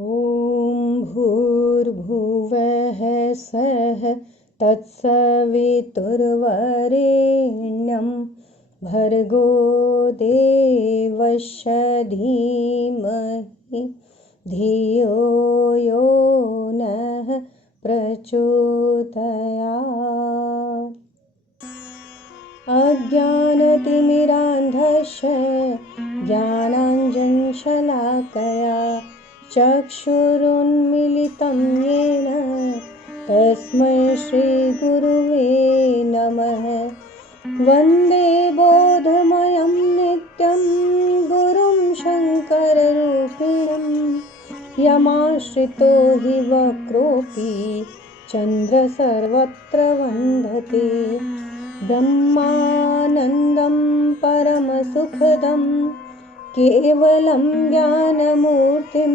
ॐ भूर्भुवः स्वः तत्सवितुर्वरेण्यं भर्गो देवस्य धीमहि धियो यो नः प्रचोदयात्। अज्ञानतिमिरान्धस्य ज्ञानाञ्जनशलाकया चक्षुरुन्मीलितं येन तस्मै श्रीगुरुवे नमः। वन्दे बोधमयं नित्यं गुरुं शङ्कररूपिणं यमाश्रितो हि वक्रोऽपि चन्द्र सर्वत्र वन्दते। ब्रह्मानन्दं परमसुखदं केवलं ज्ञानमूर्तिं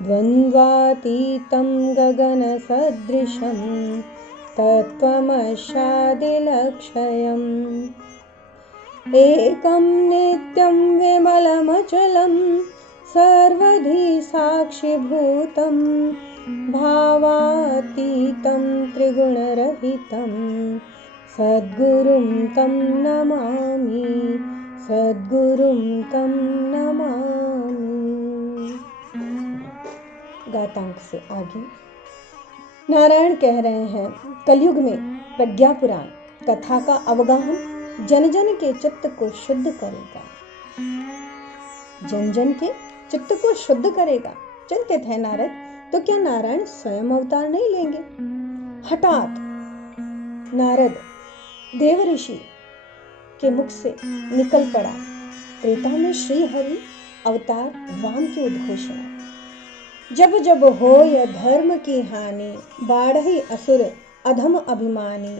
द्वन्द्वातीतं गगनसदृशं तत्त्वमस्यादिलक्ष्यम्। एकं नित्यं विमलमचलं सर्वधी साक्षिभूतं भावातीतं त्रिगुणरहितं सद्गुरुं तं नमामि, सद्गुरुं तं नमामि। गातांक से आगे नारायण कह रहे हैं, कलयुग में प्रज्ञा पुराण कथा का अवगाहन जन जन के चित्त को शुद्ध करेगा। जन जन के चित्त को शुद्ध करेगा। चिंतित है नारद, तो क्या नारायण स्वयं अवतार नहीं लेंगे? हठात नारद देव ऋषि के मुख से निकल पड़ा, त्रेता में श्री हरि अवतार राम की उद्घोषणा। जब जब हो यह धर्म की हानि, बाढ़हि असुर अधम अभिमानी,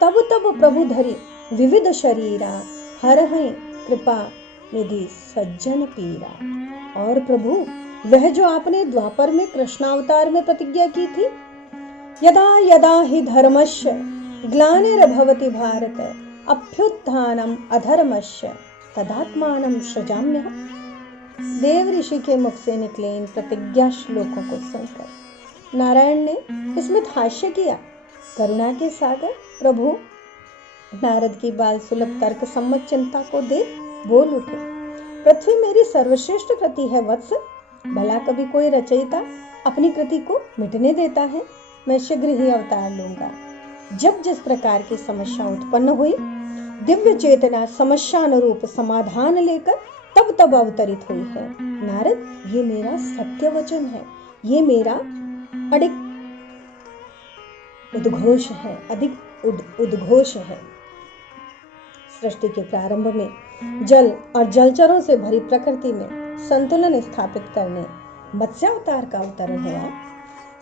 तब तब प्रभु धरि विविध शरीरा, हरहि कृपा निधि सज्जन पीरा। और प्रभु वह जो आपने द्वापर में कृष्णावतार में प्रतिज्ञा की थी, यदा यदा हि धर्मस्य ग्लानिर्भवति भारत अभ्युत्थानम् अधर्मस्य तदात्मानं सृजाम्यहम्। देव ऋषि के मुख से निकले इन प्रतिज्ञा श्लोकों को सुनकर नारायण ने इसमें हास्य किया। करुणा के सागर प्रभु नारद की बाल सुलभ तर्क सम्मत चिंता को देख बोल उठे, पृथ्वी मेरी सर्वश्रेष्ठ कृति है वत्स। भला कभी कोई रचयिता अपनी कृति को मिटने देता है? मैं शीघ्र ही अवतार लूंगा। जब जिस प्रकार की समस्या उत्पन्न हुई, दिव्य चेतना समस्या अनुरूप समाधान लेकर तब तब अवतरित हुई है। नारद, ये मेरा सत्य वचन है, ये मेरा अधिक उद्घोष है। सृष्टि के प्रारंभ में जल और जलचरों से भरी प्रकृति में संतुलन स्थापित करने मत्स्यावतार का अवतरण हुआ।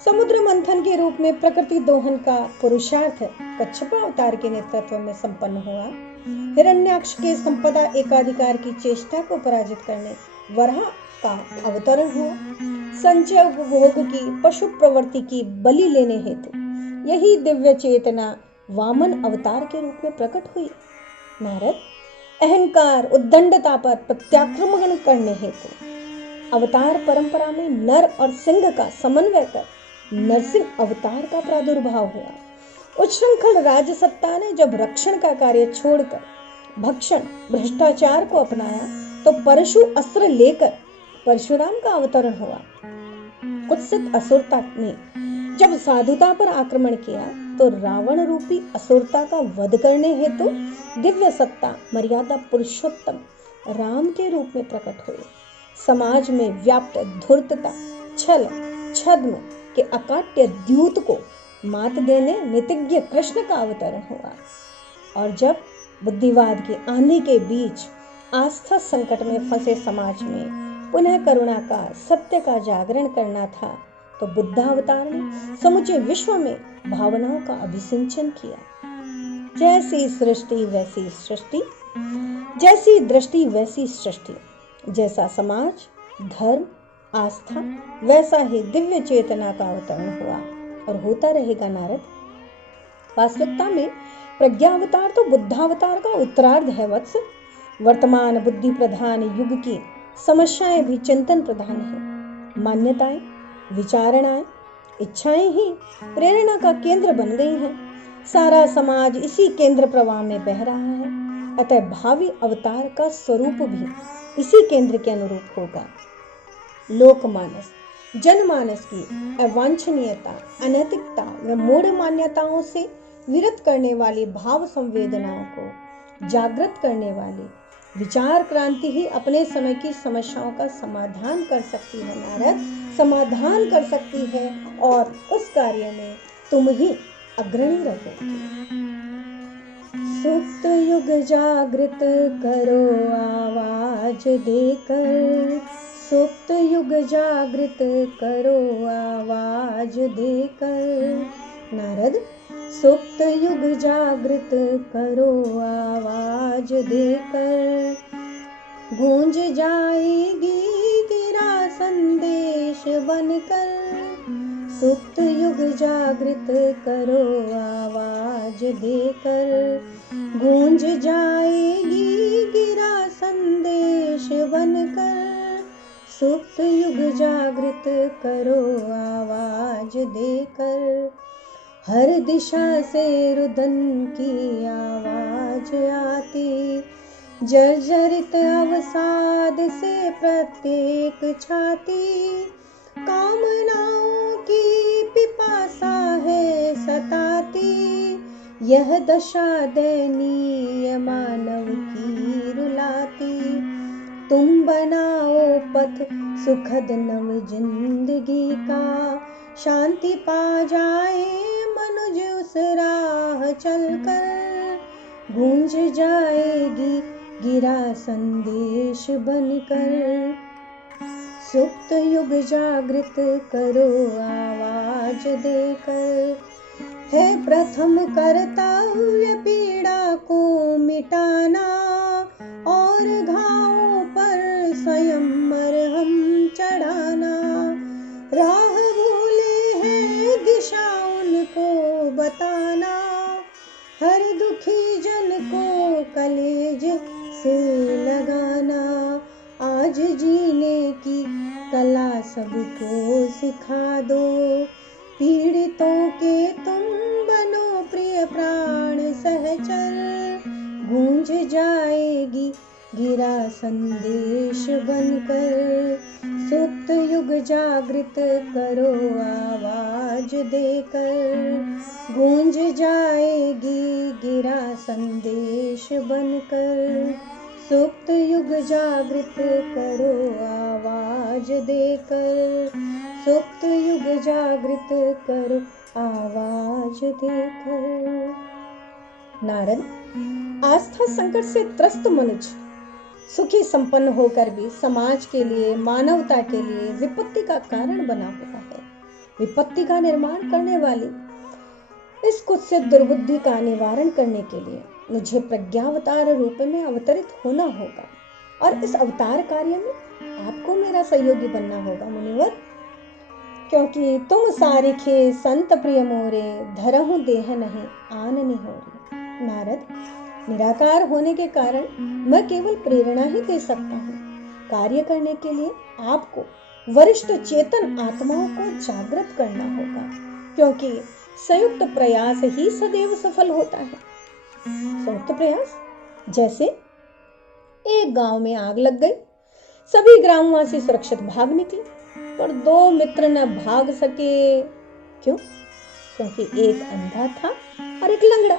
समुद्र मंथन के रूप में प्रकृति दोहन का पुरुषार्थ कच्छपावतार के नेतृत्व में संपन्न हुआ। हिरण्याक्ष के संपदा एकाधिकार की चेष्टा को पराजित करने वराह का अवतरण हुआ। संचय उपभोग की पशु प्रवृत्ति की बलि लेने हेतु यही दिव्य चेतना वामन अवतार के रूप में प्रकट हुई। नारद, अहंकार उद्दंडता पर प्रत्याक्रमण करने हेतु अवतार परंपरा में नर और सिंह का समन्वय कर नरसिंह अवतार का प्रादुर्भाव हुआ। उच्छृंखल राजसत्ता ने जब रक्षण का कार्य छोड़कर भक्षण भ्रष्टाचार को अपनाया, तो परशु अस्त्र लेकर परशुराम का अवतरण हुआ। कुत्सित असुरता ने जब साधुता पर आक्रमण किया, तो रावण रूपी असुरता का वध करने हेतु दिव्य सत्ता मर्यादा पुरुषोत्तम राम के रूप में प्रकट हुई। समाज में व्याप्त धूर्तता छल छद्म के अकाट्य द्यूत को मात देने नितिज्ञ कृष्ण का अवतरण हुआ। और जब बुद्धिवाद की आंधी के बीच आस्था संकट में फंसे समाज में पुनः करुणा का सत्य का जागरण करना था, तो बुद्धावतार ने समूचे विश्व में भावनाओं का अभिसिंचन किया। जैसी सृष्टि वैसी सृष्टि, जैसी दृष्टि वैसी सृष्टि, जैसा समाज धर्म आस्था वैसा ही दिव्य चेतना का अवतरण हुआ और होता रहेगा। नारद, वास्तविकता में प्रज्ञावतार तो बुद्धावतार का उत्तरार्ध है वत्स। वर्तमान बुद्धि प्रधान युग की समस्याएं भी चिंतन प्रधान है। मान्यताएं, विचारणाएं, इच्छाएं ही प्रेरणा का केंद्र बन गई हैं। सारा समाज इसी केंद्र प्रवाह में बह रहा है, अतः भावी अवतार का स्वरूप भी इसी केंद्र के अनुरूप होगा। लोकमानस, जनमानस की अवांछनीयता, अनैतिकता व मूढ़ मान्यताओं से विरत करने वाली भाव संवेदनाओं को जागृत करने वाली विचार क्रांति ही अपने समय की समस्याओं का समाधान कर सकती है नारद, समाधान कर सकती है, और उस कार्य में तुम ही अग्रणी रहोगे। सुप्त युग जागृत करो आवाज देकर, सुप्त युग जागृत करो आवाज देकर। नारद, सुप्त युग जागृत करो आवाज देकर, गूंज जाएगी तेरा संदेश बनकर। सुप्त युग जागृत करो आवाज देकर, गूंज जाएगी गिरा संदेश बनकर। सुप्त युग जागृत करो आवाज देकर, हर दिशा से रुदन की आवाज आती, जर्जरित अवसाद से प्रत्येक छाती। कामनाओं की पिपासा है सताती, यह दशा दयनीय मानव की रुलाती। तुम बनाओ पथ सुखद नव जिंदगी का, शांति पा जाए मनुज उस राह चलकर। गूंज जाएगी गिरा संदेश बनकर। सुप्त युग जागृत करो आवाज देकर, है प्रथम कर्तव्य पीड़ा को मिटाना, और घावों पर स्वयं मरहम चढ़ाना। राह भूले हैं दिशा उनको बताना, हर दुखी जन को कलेज से लगाना। आज जीने की कला सबको सिखा दो, पीड़ितों के तुम बनो प्रिय प्राण सहचर। गूंज जाएगी गिरा संदेश बनकर, सुप्त युग जागृत करो आवाज देकर। गूंज जाएगी गिरा संदेश बनकर, सुप्त युग जागृत करो आवाज देकर। सुप्त युग जागृत करो आवाज देकर। नारद, आस्था संकट से त्रस्त मनुष्य सुखी संपन्न होकर भी समाज के लिए, मानवता के लिए विपत्ति का कारण बना हुआ है। विपत्ति का निर्माण करने वाली इस कुत्सित दुर्बुद्धि का निवारण करने के लिए मुझे प्रज्ञावतार रूप में अवतरित होना होगा, और इस अवतार कार्य में आपको मेरा सहयोगी बनना होगा मुनिवर, क्योंकि तुम सारिखे संत प्रिय मोरे, धरहु देह नहीं आन निहोरे। नारद, निराकार होने के कारण मैं केवल प्रेरणा ही दे सकता हूँ। कार्य करने के लिए आपको वरिष्ठ चेतन आत्माओं को जागृत करना होगा, क्योंकि संयुक्त प्रयास ही सदैव सफल होता है। संयुक्त प्रयास, जैसे एक गांव में आग लग गई, सभी ग्रामवासी सुरक्षित भाग निकले, पर दो मित्र न भाग सके। क्यों? क्योंकि एक अंधा था और एक लंगड़ा।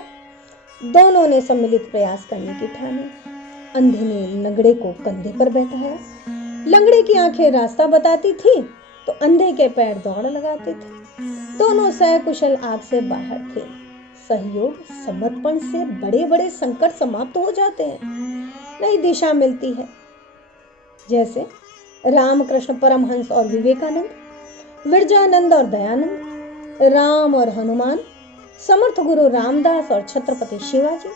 दोनों ने सम्मिलित प्रयास करने की ठानी। अंधे ने लंगड़े को कंधे पर बैठाया। लंगड़े की आंखें रास्ता बताती थी तो अंधे के पैर दौड़ लगाते थे। दोनों सकुशल आग से बाहर थे। सहयोग, समर्पण से बड़े बड़े संकट समाप्त हो जाते हैं, नई दिशा मिलती है। जैसे रामकृष्ण परमहंस और विवेकानंद, विरजानंद और दयानंद, राम और हनुमान, समर्थ गुरु रामदास और छत्रपति शिवाजी,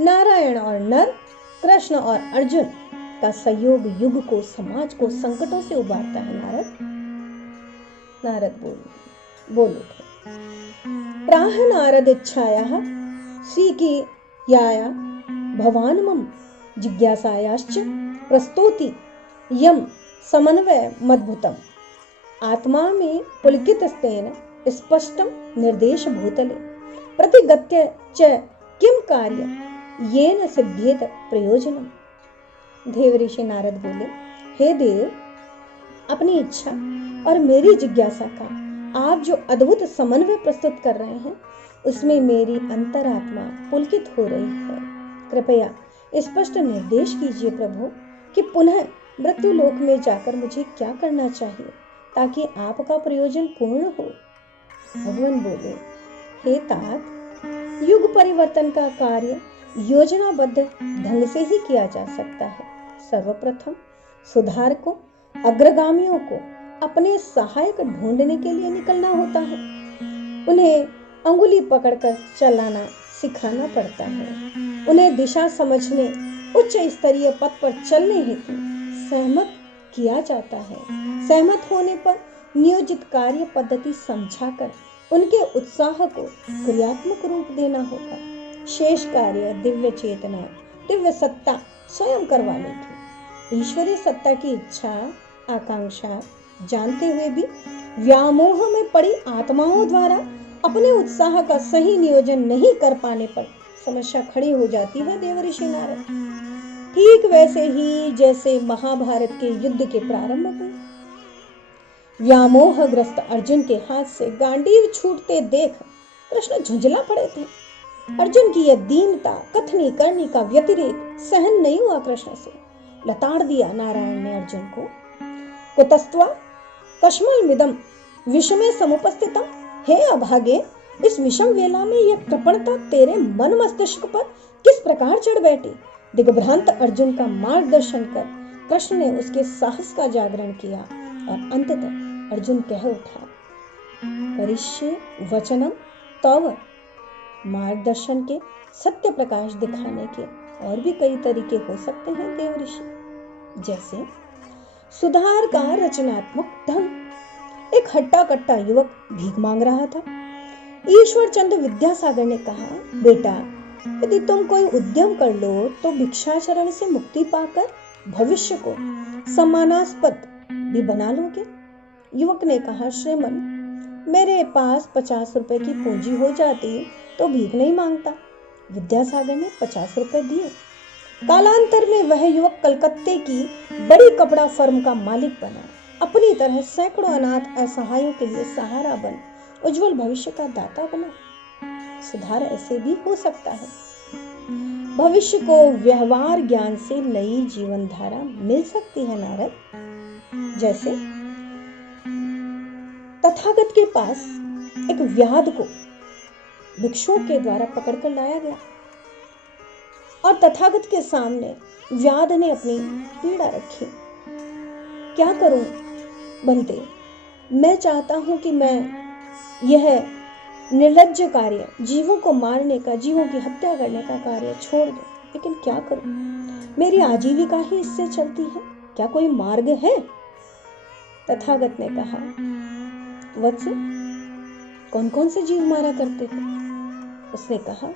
नारायण और नर, कृष्ण और अर्जुन का सहयोग युग को, समाज को संकटों से उबारता है। नारद बोल उठे। प्राह नारद इच्छायाः स्वीकियाया भवान् मम जिज्ञासायाश्च प्रस्तौति यम समन्वय मद्भुतम। आत्मा में पुलकित स्तेन स्पष्टम निर्देश भूतले प्रतिगत्य च किम कार्य येन सिद्ध्येत प्रयोजनम। देव ऋषि नारद बोले, हे देव, अपनी इच्छा और मेरी जिज्ञासा का आप जो अद्भुत समन्वय प्रस्तुत कर रहे हैं, उसमें मेरी अंतरात्मा पुलकित हो रही है। कृपया स्पष्ट निर्देश कीजिए प्रभु कि पुनः मृत्यु लोक में जाकर मुझे क्या करना चाहिए ताकि आपका प्रयोजन पूर्ण हो। भगवान बोले, हे तात, युग परिवर्तन का कार्य योजनाबद्ध ढंग से ही किया जा सकता है। सर्वप्रथम सुधारकों, अग्रगामियों को अपने सहायक ढूंढने के लिए निकलना होता है। उन्हें अंगुली पकड़कर चलाना सिखाना पड़ता है। उन्हें दिशा समझने, उच्च स्तरीय पथ पर चलने हेतु सहमत किया जाता है। सहमत होने पर नियोजित कार्य पद्धति समझाकर उनके उत्साह को क्रियात्मक रूप देना होगा। शेष कार्य दिव्य चेतना, दिव्य सत्ता स्वयं करवा लेगी। ईश्वरीय सत्ता की इच्छा आकांक्षा जानते हुए भी व्यामोह में पड़ी आत्माओं द्वारा अपने उत्साह का सही नियोजन नहीं कर पाने पर समस्या खड़ी हो जाती है। देव ऋषि नारद, ठीक वैसे ही जैसे महाभारत के युद्ध के प्रारंभ में व्यामोहग्रस्त अर्जुन के हाथ से गांडीव छूटते देख कृष्ण झुंझला पड़े थे। अर्जुन की यह दीनता, कथनी करनी का व्यतिरेक सहन नहीं हुआ कृष्ण से। लताड़ दिया नारायण ने अर्जुन को। कुतस्त्वा कश्मल मिदम विषमे समुपस्थितम। हे अभागे, इस विषम वेला में यह कृपणता तेरे मन मस्तिष्क पर किस प्रकार चढ़ बैठी। दिग्भ्रांत अर्जुन का मार्गदर्शन कर कृष्ण ने उसके साहस का जागरण किया और अंततः अर्जुन कह उठा, करिष्ये वचनम तव। मार्गदर्शन के, सत्य प्रकाश दिखाने के और भी कई तरीके हो सकते हैं देव ऋषि, जैसे सुधार का रचनात्मक ढंग। एक हट्टा कट्टा युवक भीख मांग रहा था। ईश्वर चंद्र विद्यासागर ने कहा, बेटा, यदि तुम कोई उद्यम कर लो तो भिक्षाचरण से मुक्ति पाकर भविष्य को सम्मानास्पद भी बना लोगे। युवक ने कहा, श्रीमन, मेरे पास 50 रुपए की पूंजी हो जाती तो भीख नहीं मांगता। विद्यासागर ने 50 रुपए दिए। कालांतर में वह युवक कलकत्ते की बड़ी कपड़ा फर्म का मालिक बना। अपनी तरह सैकड़ों अनाथ असहायों के लिए सहारा बन उज्जवल भविष्य का दाता बना। सुधार ऐसे भी हो सकता है। भविष्य को व्यवहार ज्ञान से नई जीवन धारा मिल सकती है नारद। जैसे तथागत के पास एक व्याध को भिक्षुओं के द्वारा पकड़कर लाया गया और तथागत के सामने व्याध ने अपनी पीड़ा रखी। क्या करूं बनते, मैं चाहता हूं कि मैं यह निर्लज्ज कार्य, जीवों को मारने का, जीवों की हत्या करने का कार्य छोड़ दूं, लेकिन क्या करूं, मेरी आजीविका ही इससे चलती है। क्या कोई मार्ग है? तथागत ने कहा, वत्स, कौन कौन से जीव मारा करते हो? उसने कहा,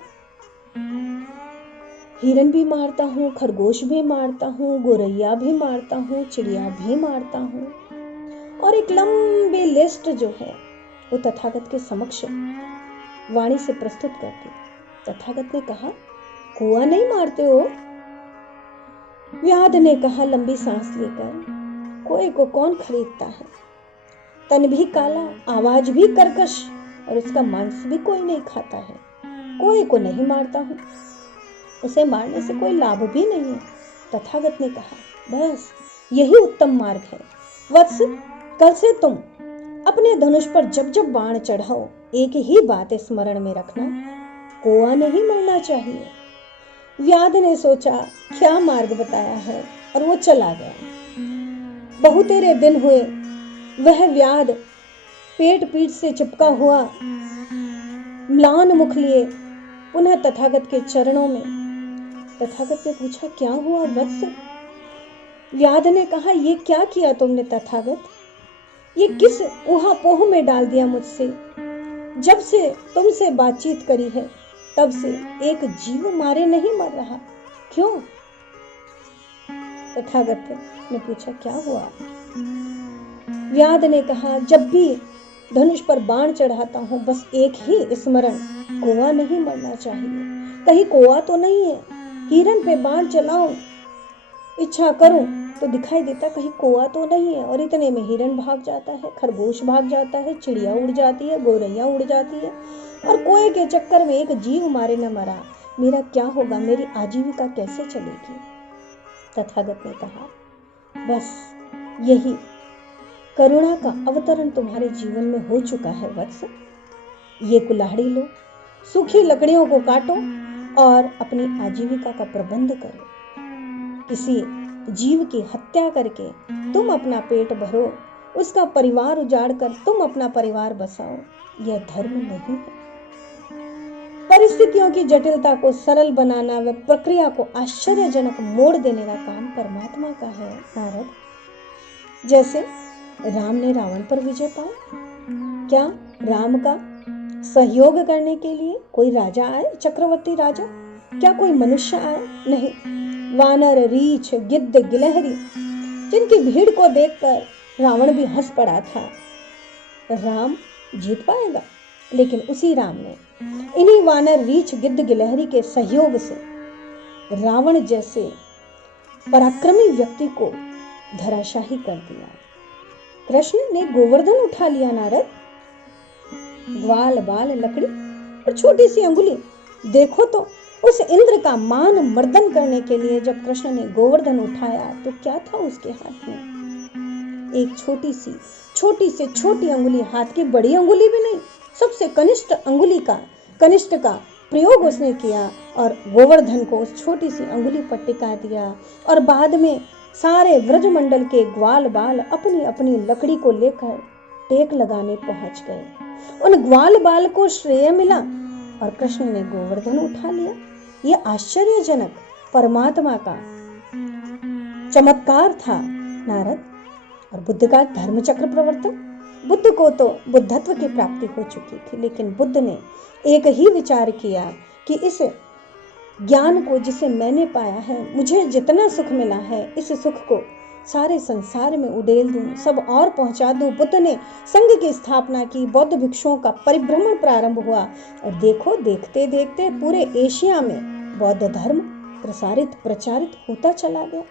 हिरन भी मारता हूँ, खरगोश भी मारता हूँ, गोरैया भी मारता हूँ, चिड़िया भी मारता हूँ। और एक लंबी लिस्ट जो है वो तथागत के समक्ष वाणी से प्रस्तुत कर दी। तथागत ने कहा, कुआं नहीं मारते हो? व्याध ने कहा लंबी सांस लेकर, कोए को कौन खरीदता है? तन भी काला, आवाज भी कर्कश और उसका मांस भी कोई नहीं खाता है। कोए को नहीं मारता हूं, उसे मारने से कोई लाभ भी नहीं है। तथागत ने कहा, बस यही उत्तम मार्ग है। वत्स, कल से तुम अपने धनुष पर जब जब बाण चढ़ाओ, एक ही बात स्मरण में रखना, कोआ नहीं मरना चाहिए। व्याध ने सोचा क्या मार्ग बताया है और वो चला गया। बहुतेरे दिन हुए वह व्याध पेट पीठ से चिपका हुआ म्लान मुख लिए पुनः तथागत के चरणों में। तथागत ने पूछा, क्या हुआ वत्स? व्याध ने कहा, ये क्या किया तुमने तथागत? ये किस ऊहापोह में डाल दिया मुझसे? जब से तुमसे बातचीत करी है तब से एक जीव मारे नहीं मर रहा, क्यों? तथागत ने पूछा, क्या हुआ? व्याध ने कहा, जब भी धनुष पर बाण चढ़ाता हूँ बस एक ही स्मरण, कौवा नहीं मरना चाहिए। कहीं कौवा तो नहीं है, हिरण पे बाण चलाऊं, इच्छा करूं तो दिखाई देता कहीं कौवा तो नहीं है, और इतने में हिरण भाग जाता है, खरगोश भाग जाता है, चिड़िया उड़ जाती है, गौरैया उड़ जाती है, और कोए के चक्कर में एक जीव मारे न मरा, मेरा क्या होगा, मेरी आजीविका कैसे चलेगी। तथागत ने कहा, बस यही करुणा का अवतरण तुम्हारे जीवन में हो चुका है वत्स। ये कुल्हाड़ी लो, सूखी लकड़ियों को काटो और अपनी आजीविका का प्रबंध करो। किसी जीव की हत्या करके तुम अपना पेट भरो, उसका परिवार उजाड़ कर तुम अपना परिवार बसाओ, यह धर्म नहीं है। परिस्थितियों की जटिलता को सरल बनाना व प्रक्रिया को आश्चर्यजनक मोड़ देने का काम परमात्मा का है नारद। जैसे राम ने रावण पर विजय पाई, क्या राम का सहयोग करने के लिए कोई राजा आए, चक्रवर्ती राजा? क्या कोई मनुष्य आए? नहीं, वानर, रीछ, गिद्ध, गिलहरी, जिनकी भीड़ को देखकर रावण भी हंस पड़ा था। राम जीत पाएगा, लेकिन उसी राम ने इन्हीं वानर, रीछ, गिद्ध, गिलहरी के सहयोग से रावण जैसे पराक्रमी व्यक्ति को धराशाही कर दिया। कृष्ण ने गोवर्धन उठा लिया नारद, ग्वाल बाल लकड़ी और छोटी सी अंगुली। देखो तो उस इंद्र का मान मर्दन करने के लिए जब कृष्ण ने गोवर्धन उठाया तो क्या था उसके हाथ में? एक छोटी से छोटी अंगुली, हाथ की बड़ी अंगुली भी नहीं, सबसे कनिष्ठ का प्रयोग उसने किया और गोवर्धन को उस छोटी सी अंगुली पर टिका दिया। और बाद में सारे व्रजमंडल के ग्वाल बाल अपनी अपनी लकड़ी को लेकर टेक लगाने पहुंच गए। उन ग्वाल बाल को श्रेय मिला और कृष्ण ने गोवर्धन उठा लिया। यह आश्चर्यजनक परमात्मा का चमत्कार था नारद। और बुद्ध का धर्म चक्र प्रवर्तन, बुद्ध को तो बुद्धत्व की प्राप्ति हो चुकी थी, लेकिन बुद्ध ने एक ही विचार किया कि इस ज्ञान को जिसे मैंने पाया है, मुझे जितना सुख मिला है, इस सुख को सारे संसार में उड़ेल दूं, सब और पहुंचा दूं। बुद्ध ने संघ की स्थापना की, बौद्ध भिक्षुओं का परिभ्रमण प्रारंभ हुआ और देखो देखते देखते पूरे एशिया में बौद्ध धर्म प्रचारित होता चला गया।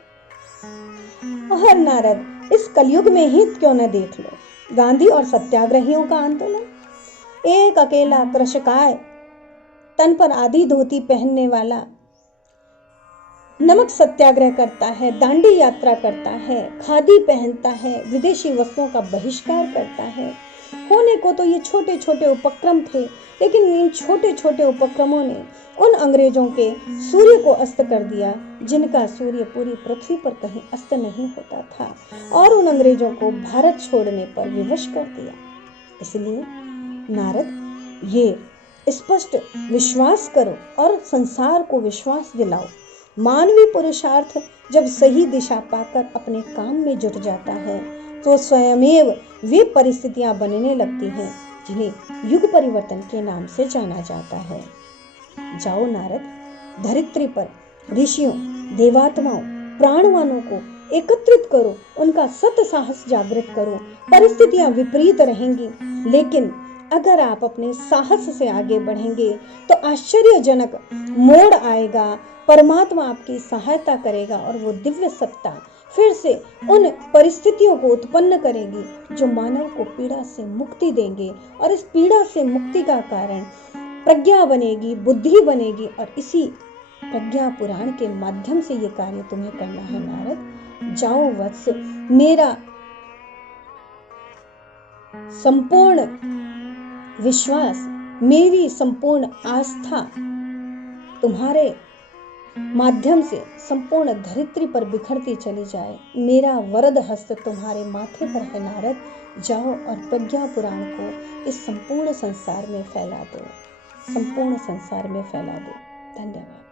और नारद, इस कलयुग में ही क्यों न देख लो गांधी और सत्याग्रहियों का आंदोलन। एक अकेला कृषकाय, तन पर आधी धोती पहनने वाला नमक सत्याग्रह करता है, दांडी यात्रा करता है, खादी पहनता है, विदेशी वस्तुओं का बहिष्कार करता है। होने को तो ये छोटे छोटे उपक्रम थे, लेकिन इन छोटे छोटे उपक्रमों ने उन अंग्रेजों के सूर्य को अस्त कर दिया जिनका सूर्य पूरी पृथ्वी पर कहीं अस्त नहीं होता था, और उन अंग्रेजों को भारत छोड़ने पर विवश कर दिया। इसलिए नारद, ये स्पष्ट विश्वास करो और संसार को विश्वास दिलाओ। मानवीय पुरुषार्थ जब सही दिशा पाकर अपने काम में जुट जाता है तो स्वयमेव वे परिस्थितियां बनने लगती हैं जिन्हें युग परिवर्तन के नाम से जाना जाता है। जाओ नारद, धरित्री पर ऋषियों, देवात्माओं, प्राणवानों को एकत्रित करो, उनका सत साहस जागृत करो। परिस्थितियां विपरीत रहेंगी, लेकिन अगर आप अपने साहस से आगे बढ़ेंगे तो आश्चर्यजनक मोड़ आएगा। परमात्मा आपकी सहायता करेगा और वो दिव्य सत्ता फिर से उन परिस्थितियों को उत्पन्न करेगी जो मानव को पीड़ा से मुक्ति देंगे, और इस पीड़ा से मुक्ति का कारण प्रज्ञा बनेगी, बुद्धि बनेगी, और इसी प्रज्ञा पुराण के माध्यम से ये कार्य तुम्हें करना है नारद। जाओ वत्स, मेरा संपूर्ण विश्वास, मेरी संपूर्ण आस्था तुम्हारे माध्यम से संपूर्ण धरित्री पर बिखरती चली जाए। मेरा वरद हस्त तुम्हारे माथे पर है नारद। जाओ और प्रज्ञा पुराण को इस संपूर्ण संसार में फैला दो, संपूर्ण संसार में फैला दो। धन्यवाद।